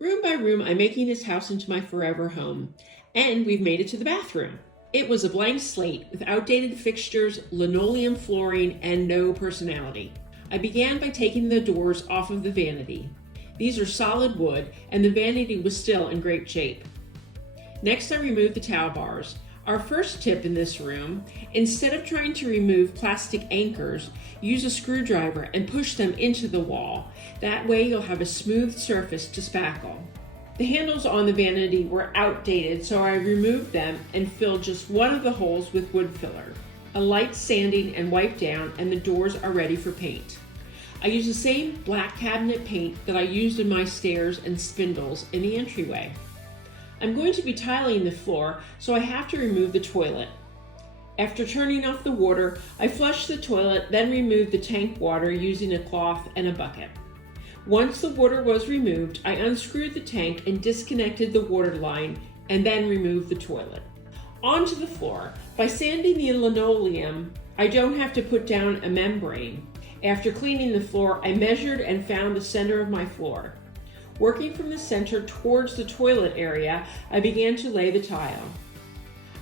Room by room, I'm making this house into my forever home, and we've made it to the bathroom. It was a blank slate with outdated fixtures, linoleum flooring, and no personality. I began by taking the doors off of the vanity. These are solid wood, and the vanity was still in great shape. Next, I removed the towel bars. Our first tip in this room, instead of trying to remove plastic anchors, use a screwdriver and push them into the wall. That way you'll have a smooth surface to spackle. The handles on the vanity were outdated, so I removed them and filled just one of the holes with wood filler. A light sanding and wipe down, and the doors are ready for paint. I use the same black cabinet paint that I used in my stairs and spindles in the entryway. I'm going to be tiling the floor, so I have to remove the toilet. After turning off the water, I flushed the toilet, then removed the tank water using a cloth and a bucket. Once the water was removed, I unscrewed the tank and disconnected the water line, and then removed the toilet. Onto the floor. By sanding the linoleum, I don't have to put down a membrane. After cleaning the floor, I measured and found the center of my floor. Working from the center towards the toilet area, I began to lay the tile.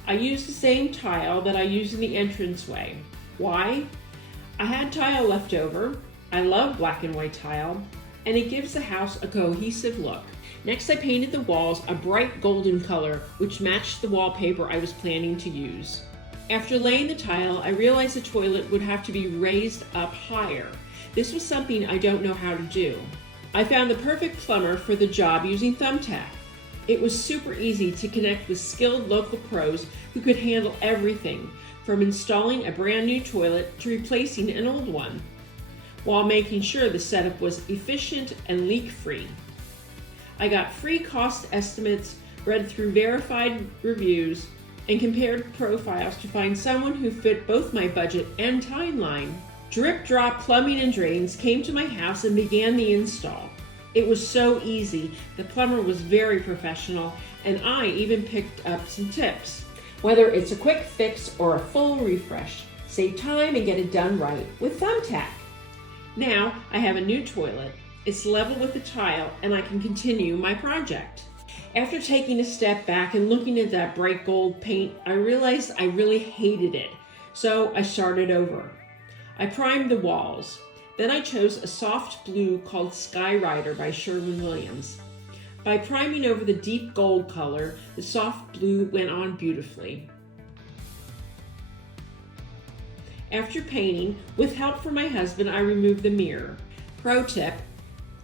I used the same tile that I used in the entranceway. Why? I had tile left over. I love black and white tile, and it gives the house a cohesive look. Next, I painted the walls a bright golden color, which matched the wallpaper I was planning to use. After laying the tile, I realized the toilet would have to be raised up higher. This was something I don't know how to do. I found the perfect plumber for the job using Thumbtack. It was super easy to connect with skilled local pros who could handle everything, from installing a brand new toilet to replacing an old one, while making sure the setup was efficient and leak-free. I got free cost estimates, read through verified reviews, and compared profiles to find someone who fit both my budget and timeline. Drip Drop Plumbing and Drains came to my house and began the install. It was so easy. The plumber was very professional, and I even picked up some tips. Whether it's a quick fix or a full refresh, save time and get it done right with Thumbtack. Now I have a new toilet. It's level with the tile, and I can continue my project. After taking a step back and looking at that bright gold paint, I realized I really hated it, so I started over. I primed the walls. Then I chose a soft blue called Sky Rider by Sherwin-Williams. By priming over the deep gold color, the soft blue went on beautifully. After painting, with help from my husband, I removed the mirror. Pro tip: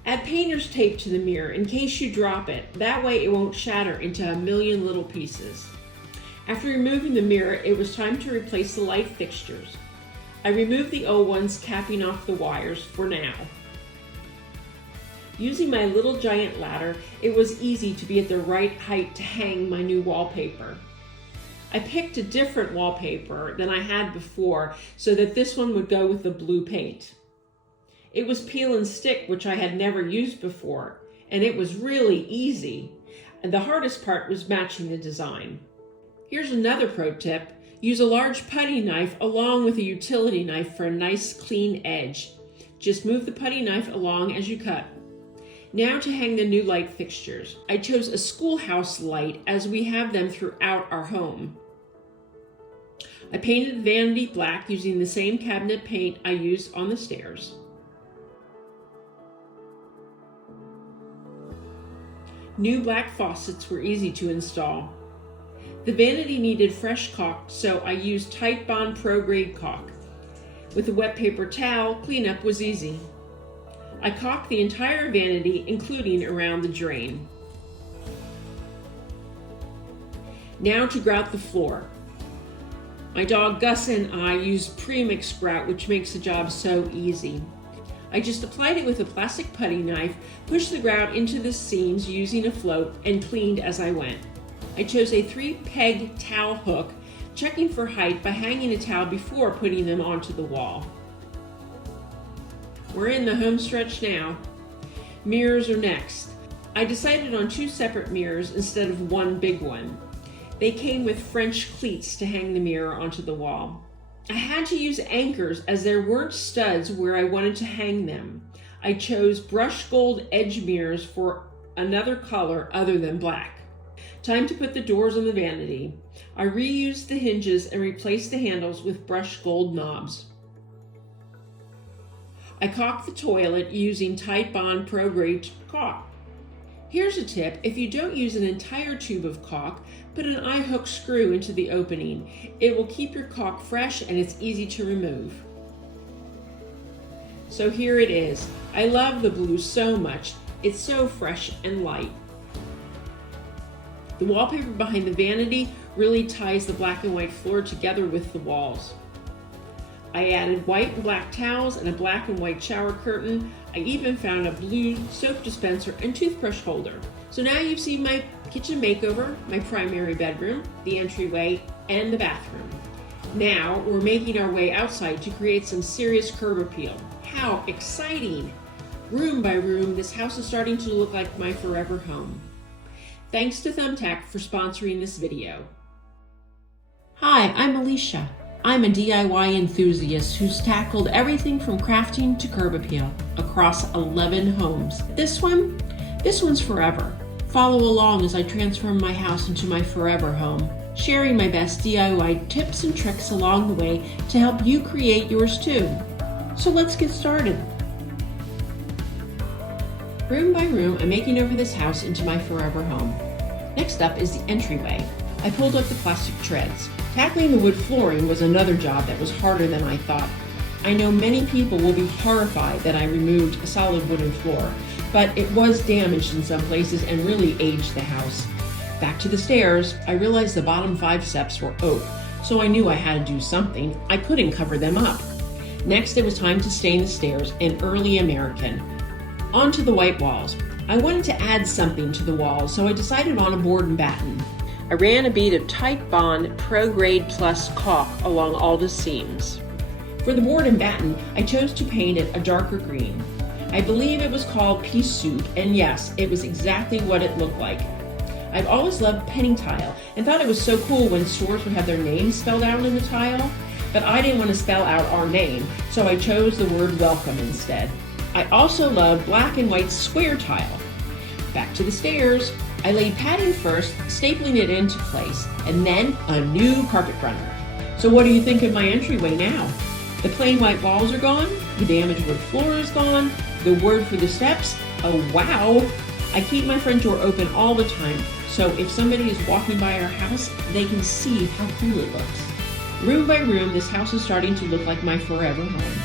add painter's tape to the mirror in case you drop it. That way it won't shatter into a million little pieces. After removing the mirror, it was time to replace the light fixtures. I removed the old ones, capping off the wires for now. Using my little giant ladder, it was easy to be at the right height to hang my new wallpaper. I picked a different wallpaper than I had before so that this one would go with the blue paint. It was peel and stick, which I had never used before, and it was really easy. And the hardest part was matching the design. Here's another pro tip. Use a large putty knife along with a utility knife for a nice clean edge. Just move the putty knife along as you cut. Now to hang the new light fixtures. I chose a schoolhouse light as we have them throughout our home. I painted the vanity black using the same cabinet paint I used on the stairs. New black faucets were easy to install. The vanity needed fresh caulk, so I used Tite Bond Pro Grade caulk. With a wet paper towel, cleanup was easy. I caulked the entire vanity, including around the drain. Now to grout the floor. My dog Gus and I used premix grout, which makes the job so easy. I just applied it with a plastic putty knife, pushed the grout into the seams using a float, and cleaned as I went. I chose a 3-peg towel hook, checking for height by hanging a towel before putting them onto the wall. We're in the home stretch now. Mirrors are next. I decided on 2 separate mirrors instead of one big one. They came with French cleats to hang the mirror onto the wall. I had to use anchors as there weren't studs where I wanted to hang them. I chose brushed gold edge mirrors for another color other than black. Time to put the doors on the vanity. I reused the hinges and replaced the handles with brushed gold knobs. I caulked the toilet using Tide Bond Pro Grade caulk. Here's a tip: if you don't use an entire tube of caulk, put an eye-hook screw into the opening. It will keep your caulk fresh and it's easy to remove. So here it is. I love the blue so much. It's so fresh and light. The wallpaper behind the vanity really ties the black and white floor together with the walls. I added white and black towels and a black and white shower curtain. I even found a blue soap dispenser and toothbrush holder. So now you've seen my kitchen makeover, my primary bedroom, the entryway, and the bathroom. Now we're making our way outside to create some serious curb appeal. How exciting! Room by room, this house is starting to look like my forever home. Thanks to Hometalk for sponsoring this video. Hi, I'm Alicia. I'm a DIY enthusiast who's tackled everything from crafting to curb appeal across 11 homes. This one's forever. Follow along as I transform my house into my forever home, sharing my best DIY tips and tricks along the way to help you create yours too. So let's get started. Room by room, I'm making over this house into my forever home. Next up is the entryway. I pulled up the plastic treads. Tackling the wood flooring was another job that was harder than I thought. I know many people will be horrified that I removed a solid wooden floor, but it was damaged in some places and really aged the house. Back to the stairs, I realized the bottom 5 steps were oak, so I knew I had to do something. I couldn't cover them up. Next, it was time to stain the stairs in early American. Onto the white walls. I wanted to add something to the walls, so I decided on a board and batten. I ran a bead of Tide Bond Pro Grade Plus caulk along all the seams. For the board and batten, I chose to paint it a darker green. I believe it was called pea soup, and yes, it was exactly what it looked like. I've always loved penny tile and thought it was so cool when stores would have their names spelled out in the tile, but I didn't want to spell out our name, so I chose the word welcome instead. I also love black and white square tile. Back to the stairs. I laid padding first, stapling it into place, and then a new carpet runner. So what do you think of my entryway now? The plain white walls are gone, the damaged wood floor is gone, the word for the steps, oh wow! I keep my front door open all the time, so if somebody is walking by our house, they can see how cool it looks. Room by room, this house is starting to look like my forever home.